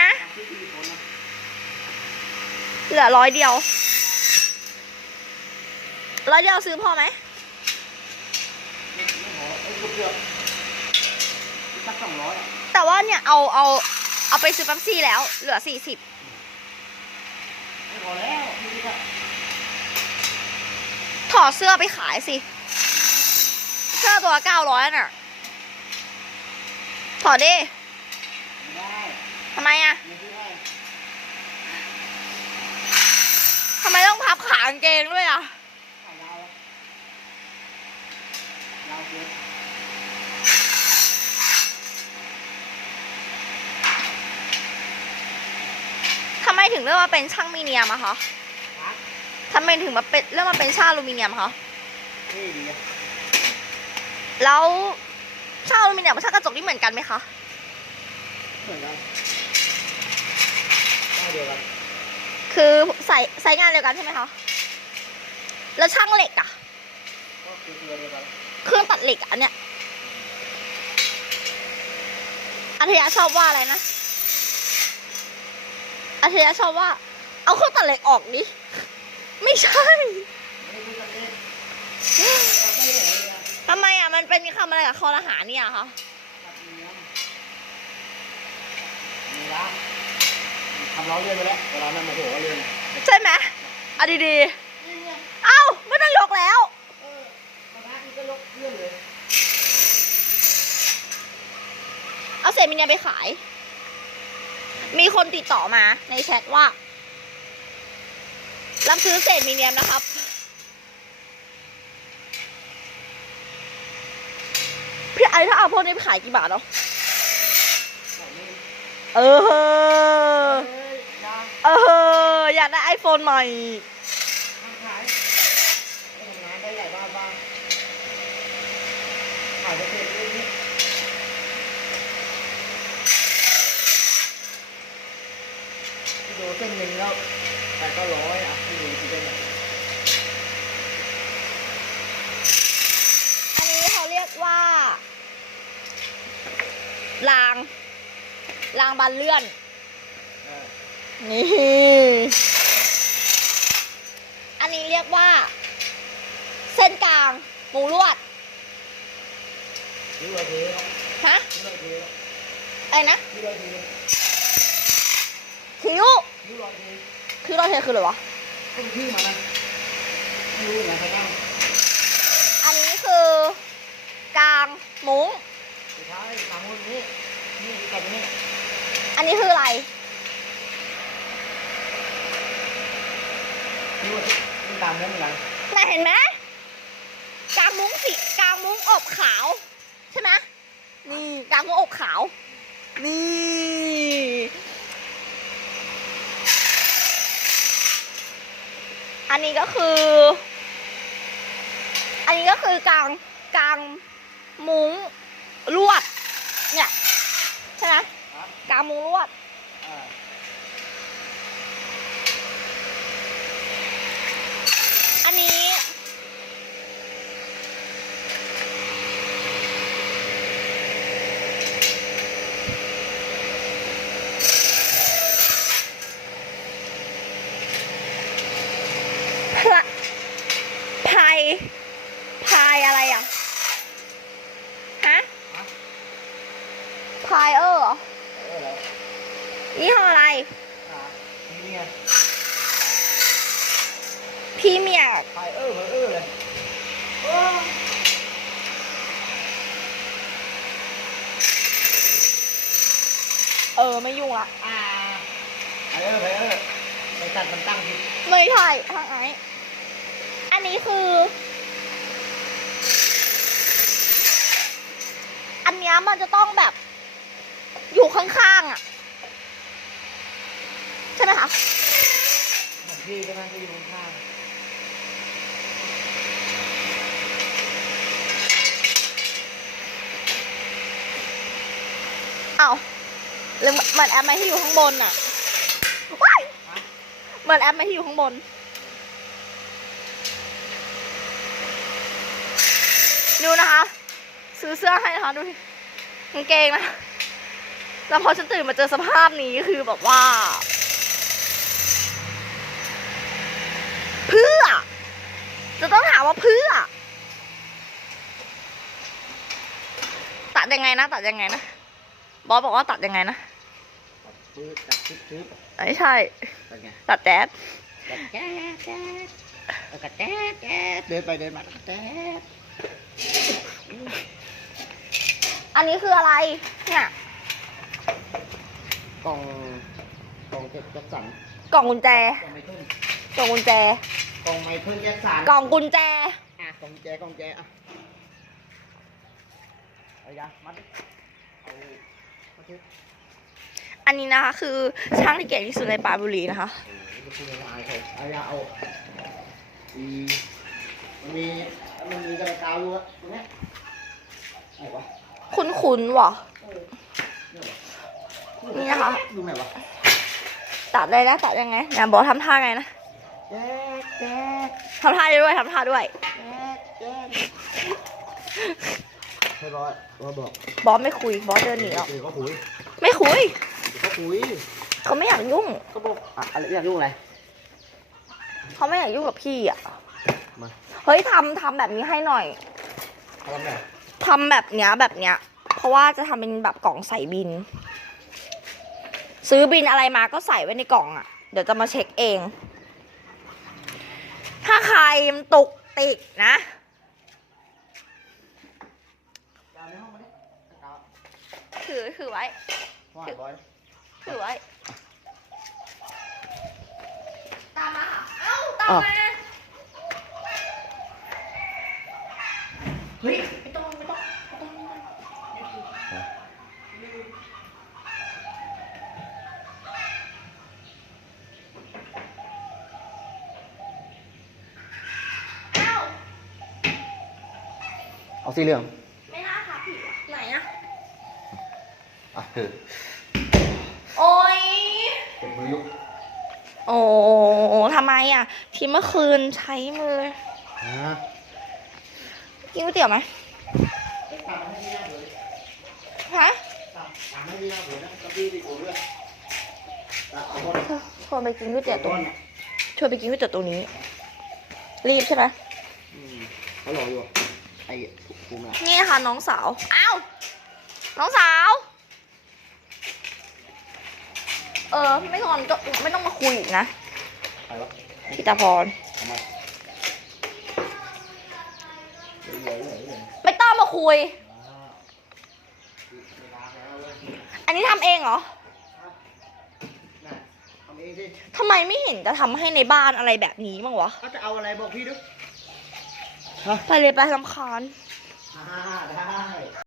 นะ เหลือร้อยเดียว ร้อยเดียวซื้อพอไหมแต่ว่าเนี่ยเอาเอาเอาไปซื้อแป๊บซี่แล้ว เหลือสี่สิบถอดเสื้อไปขายสิ เสื้อตัวเก้าร้อยน่ะ ถอดดิ ไม่ได้ทำไมอะทำไมต้องพับขากางเกงด้วยอะถ้าวเกินทำไมถึงเลือกมาเป็นช่างมีเนียมอะคะทำไมถึงมาเป็นเลือกมาเป็นช่างอลูมิเนียมคะเท่ดีอะแล้วช่างอลูมิเนียมกับช่างกระจกนี่เหมือนกันไหมคะ เหมือนกัน เดียวกันคือใส่ใส่งานเดียวกันใช่ไหมคะ แล้วช่างเหล็กอะก็คือตัวเดียวกันเครื่องตัดเหล็กอะอันเนี้ยอัธยาชอบว่าอะไรนะอัธยาชอบว่า เอาเครื่องตัดเหล็กออกดิ ไม่ใช่ ไม่รู้จักเองตัดได้ไหนเลยอะทำไมอะมันเป็นคำอะไรกับคอรหาเนี่ยคะตัดเนื้อนี่ละ ทำเราเรียนไปแล้วเวลานั้นโมโหก็เรียนใช่ไหมเอะดีนี่ไงๆเอ้าไม่ต้องยกแล้วเออมาทักนี่ก็ยกเรื่องเลยเอาเศษมิเนียมไปขาย มีคนติดต่อมาในแชทว่ารับซื้อเศษมิเนียมนะครับ พี่ไอถ้าเอาพวกนี้ไปขายกี่บาทเนาะแบบนี้เออ เออ อยากได้ไอโฟนใหม่ ขายไปทำงานได้ใหญ่บ้างบ้างขายไปเสร็จเรื่องนี้พี่ดูเส้นหนึ่งแล้วแต่ก็ร้อยอะพี่ดูที่เป็นอันนี้เขาเรียกว่าราง รางบานเลื่อน นี่ อันนี้เรียกว่า เส้นกลางปูลวดนี่เลยทีฮะนี่เลยทีอะไรนะนี่เลยทีคิ้วนี่เลยทีคิ้วเราเทคืออะไรวะต้องชื่อมานะไม่รู้ยังไงเขาตั้งอันนี้คือกลางมุ้งสุดท้ายตามคนนี้นี่กับนี่อันนี้คืออะไร นี่ว่านี่ตามนั้นเหมือนกันน่ะเห็นไหมกลางมุ้งสีกลางมุ้งอบขาว ใช่ไหมนี่กลางมุ้งอบขาว นี่อันนี้ก็คือ อันนี้ก็คือกลางกลางมุ้งลวด เนี่ย ใช่ไหมกลางมุ้งลวด อ่า อันนี้ พระพายพายอะไรอะ ฮะฮะพายเออร์เหรอเออแล้วยี่ห้ออะไรอ่านี่ไงพรีเมียร์ไฟเออร์เออเลยเออเออ ไม่ยุ่งละอ่าไฟเออร์ไฟเออร์ ไปตัดมันตั้งผิดไม่ใช่ทางไออันนี้คือ อันเนี้ยมันจะต้องแบบ อยู่ข้างๆอะ ใช่ไหมคะของพี่ก็นั่งที่อยู่ข้างเอาหรือเหมือนแอปไหมที่อยู่ข้างบนอะว้ายๆฮะ เหมือนแอปไหมที่อยู่ข้างบน ดูนะคะ ซื้อเสื้อให้นะคะดูดิกางเกงนะ แล้วพอฉันตื่นมาเจอสภาพนี้คือแบบว่า เพื่อ จะต้องถามว่าเพื่อ ตัดยังไงนะ ตัดยังไงนะ บอสบอกว่าตัดยังไงนะ ปื๊ดจับปึ๊บปึ๊บไม่ใช่ เป็นไงตัดแจ๊ดจับแจ๊ดแจ๊ดแล้วก็แจ๊ดแจ๊ดเดินไปเดินมาแล้วก็แจ๊ดอันนี้คืออะไร เนี่ย กล่องกล่องเก็บแจ็คสันกล่องกุญแจ กล่องไมเคิลกล่องกุญแจ กล่องไมเคิลแจ็คสันกล่องกุญแจ อะกล่องแจกล่องแจอะเอายามัดดิเอามาเช็ด อันนี้นะคะ คือช่างที่เก่งที่สุดในปราจีนบุรีนะคะโอ้โหมันคืออะไรเขาเอายาเอาอีมันมีมันมีกระดาษกาวอยู่อะตรงเนี้ยไหนวะคุ้นๆว่ะ นี่นะคะ ดูไหนวะตัดเลยนะตัดยังไงเนี่ยบอกทำท่าไงนะแจ๊กแจ๊กทำท่าด้วยทำท่าด้วย แจ๊กแจ๊กเรียบร้อยว่าบอกบอสไม่คุยบอสเดินหนีแล้วเดี๋ยวก็คุยไม่คุยเดี๋ยวก็ คุยเขาไม่อยากยุ่ง ก็บอกอะอะไรอยากยุ่งอะไร เขาไม่อยากยุ่งกับพี่อะ มา เฮ้ยทำทำแบบนี้ให้หน่อยทำไงทำแบบเนี้ยแบบเนี้ย เพราะว่าจะทำเป็นแบบกล่องใส่บิน ซื้อบินอะไรมาก็ใส่ไว้ในกล่องอะ เดี๋ยวจะมาเช็คเอง ถ้าใครมันตุกติกนะยาวในห้องมาดิกาวถือถือไว้ ว่าบอย ถือไว้ ตามมาค่ะเอ้าตามมาเฮ้ยไม่ต้องไม่ต้องไม่ต้องไม่ต้องเอ้าเอาสีเหลือง ไม่น่าค่ะผิดว่ะไหนอะ อะถือโอ้ยเก็บ มือยุกโอ้ทำไมอะ ที่เมื่อคืนใช้มืออ่ากินก๋วยเตี๋ยวไหมตามให้ดีนะเดี๋ยวฮะตามตามให้ดีนะเดี๋ยวนะกระปี้ดีโอ้ด้วยตามเอาบอลชวนไปกินก๋วยเตี๋ยวตบรงอลนี้ชวนไปกินก๋วยเตี๋ยวตรงนี้ รีบใช่ไหมอืมเขารออยู่ไอ้ภูมิอะนี่นะคะน้องสาว อ้าว น้องสาว เออ ไม่ต้องก็ไม่ต้องมาคุยอีกนะไปวะพิตาพรเอามาเดี๋ยวเดี๋ยวเดี๋ยวเดี๋ยวไม่ต้องมาคุยอ่าเวลาแล้วเว้ยอันนี้ทำเองเหรอน่ะทำเองสิทำไมไม่เห็นจะทำให้ในบ้านอะไรแบบนี้บ้างวะ เขาจะเอาอะไรบอกพี่ดูไปเลยไปลำคาญ อ่าได้